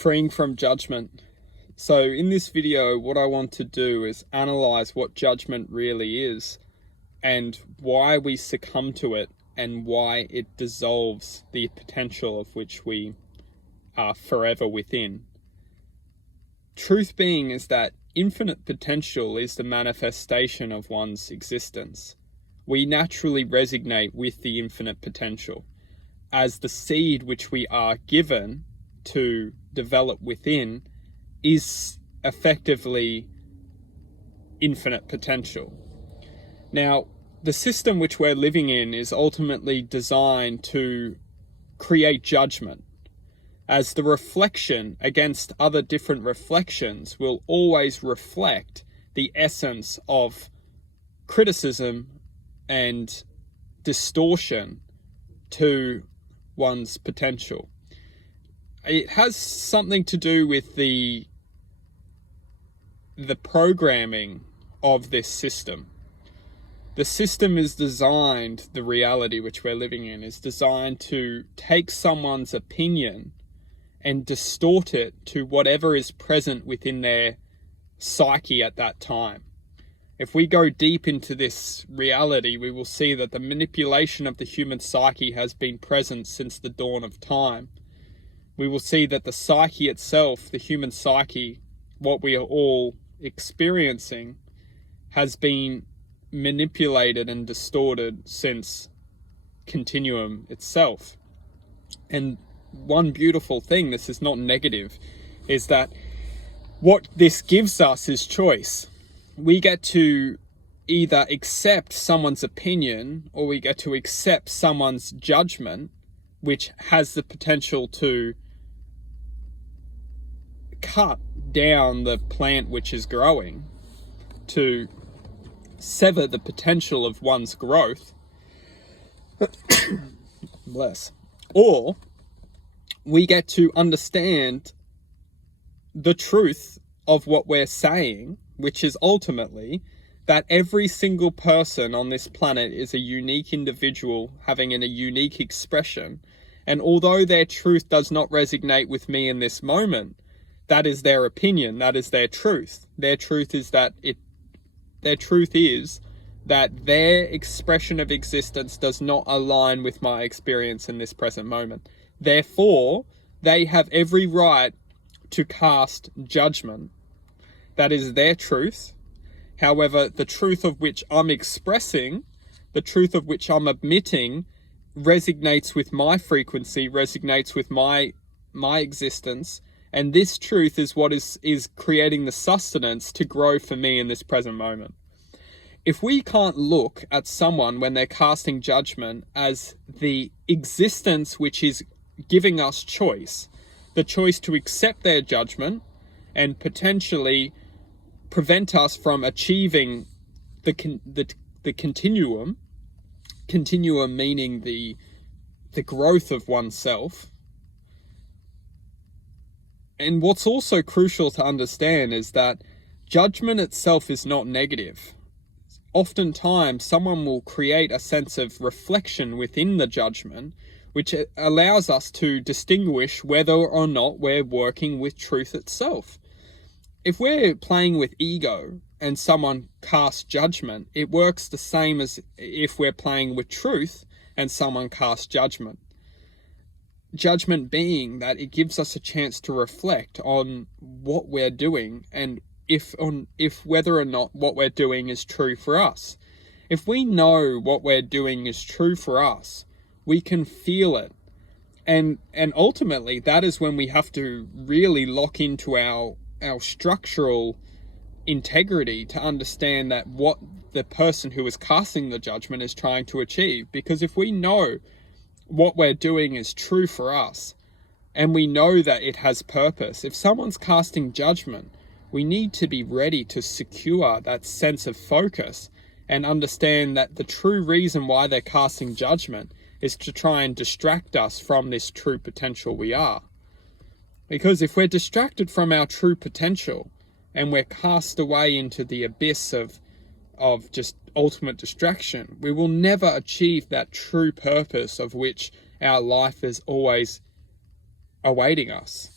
freeing from judgment. So in this video, what I want to do is analyze what judgment really is and why we succumb to it and why it dissolves the potential of which we are forever within. Truth being is that infinite potential is the manifestation of one's existence. We naturally resonate with the infinite potential, as the seed which we are given to develop within is effectively infinite potential. Now, the system which we're living in is ultimately designed to create judgment, as the reflection against other different reflections will always reflect the essence of criticism and distortion to one's potential. It has something to do with the programming of this system. The system is designed, the reality which we're living in is designed to take someone's opinion and distort it to whatever is present within their psyche at that time. If we go deep into this reality, we will see that the manipulation of the human psyche has been present since the dawn of time. We will see that the psyche itself, the human psyche, what we are all experiencing, has been manipulated and distorted since continuum itself. And one beautiful thing, this is not negative, is that what this gives us is choice. We get to either accept someone's opinion or we get to accept someone's judgment, which has the potential to cut down the plant which is growing, to sever the potential of one's growth. Bless. Or we get to understand the truth of what we're saying, which is ultimately that every single person on this planet is a unique individual having a unique expression. And although their truth does not resonate with me in this moment, that is their opinion, that is their truth. Their truth is that their expression of existence does not align with my experience in this present moment. Therefore, they have every right to cast judgment. That is their truth. However, the truth of which I'm expressing, the truth of which I'm admitting, resonates with my frequency, resonates with my existence. And this truth is what is creating the sustenance to grow for me in this present moment. If we can't look at someone when they're casting judgment as the existence which is giving us choice, the choice to accept their judgment and potentially prevent us from achieving the continuum meaning the growth of oneself. And what's also crucial to understand is that judgment itself is not negative. Oftentimes, someone will create a sense of reflection within the judgment, which allows us to distinguish whether or not we're working with truth itself. If we're playing with ego and someone casts judgment, it works the same as if we're playing with truth and someone casts judgment. Judgment being that it gives us a chance to reflect on what we're doing and if whether or not what we're doing is true for us. If we know what we're doing is true for us, we can feel it. And ultimately, that is when we have to really lock into our structural integrity to understand that what the person who is casting the judgment is trying to achieve. Because if we know what we're doing is true for us, and we know that it has purpose, if someone's casting judgment, we need to be ready to secure that sense of focus and understand that the true reason why they're casting judgment is to try and distract us from this true potential we are. Because if we're distracted from our true potential and we're cast away into the abyss of just ultimate distraction, we will never achieve that true purpose of which our life is always awaiting us.